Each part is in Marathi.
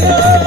साज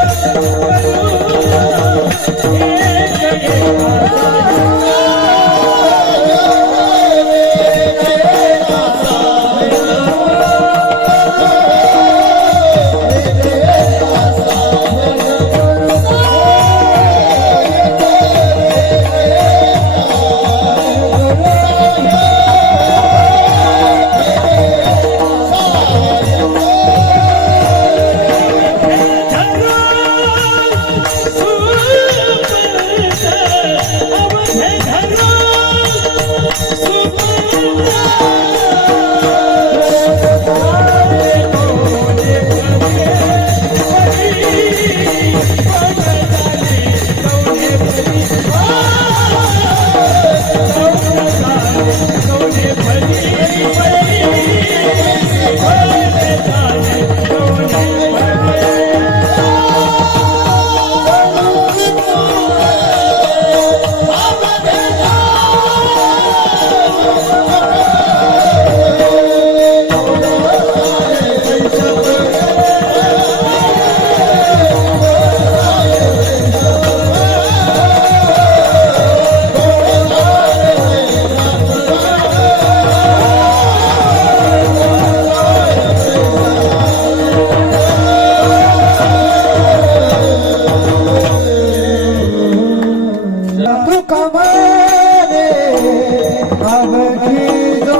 Super Lula! हमारे अब की दो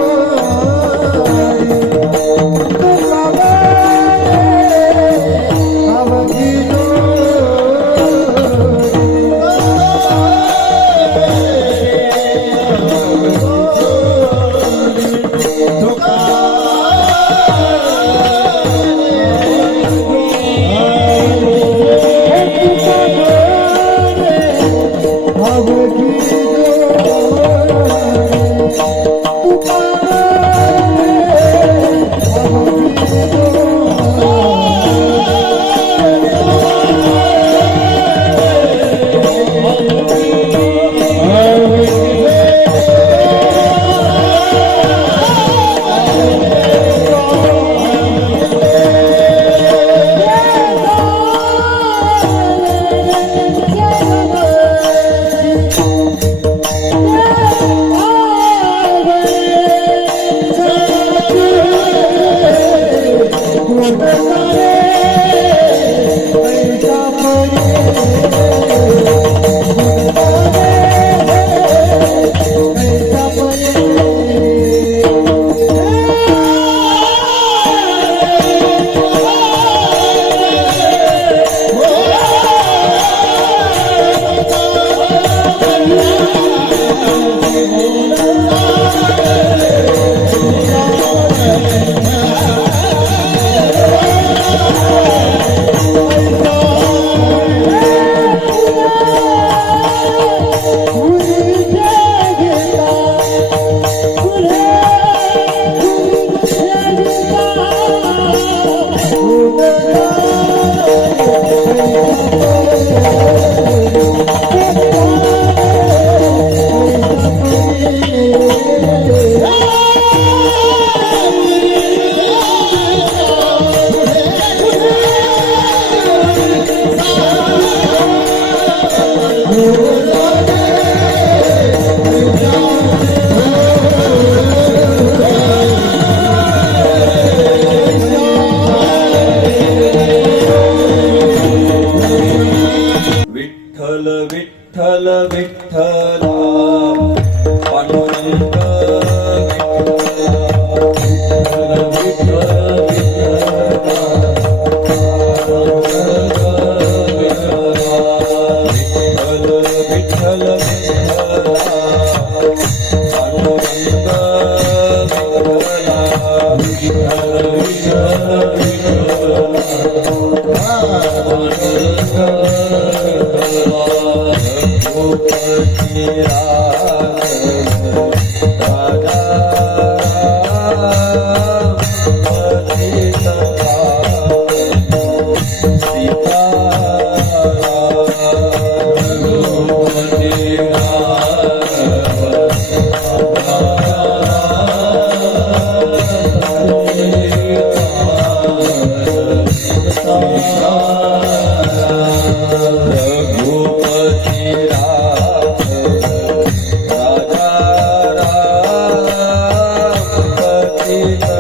भगवा Yeah.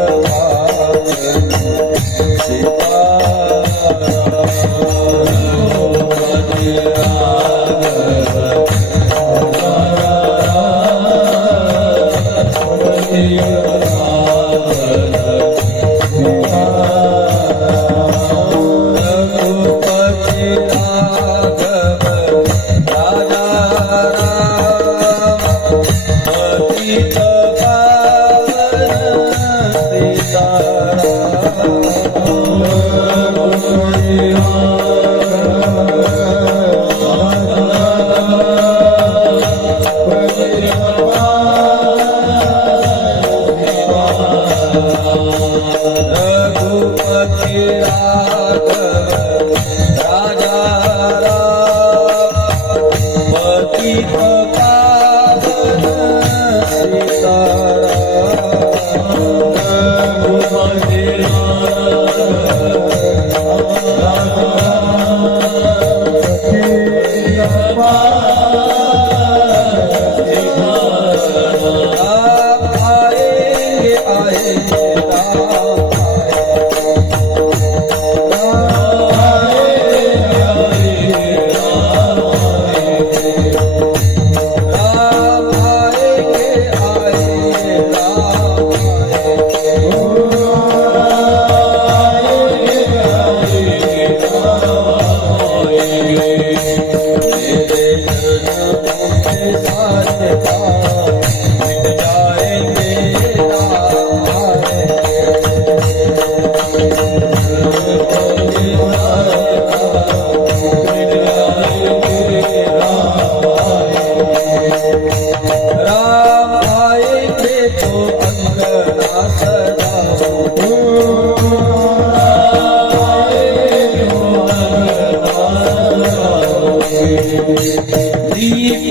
mujer.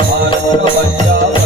भारत बच्चा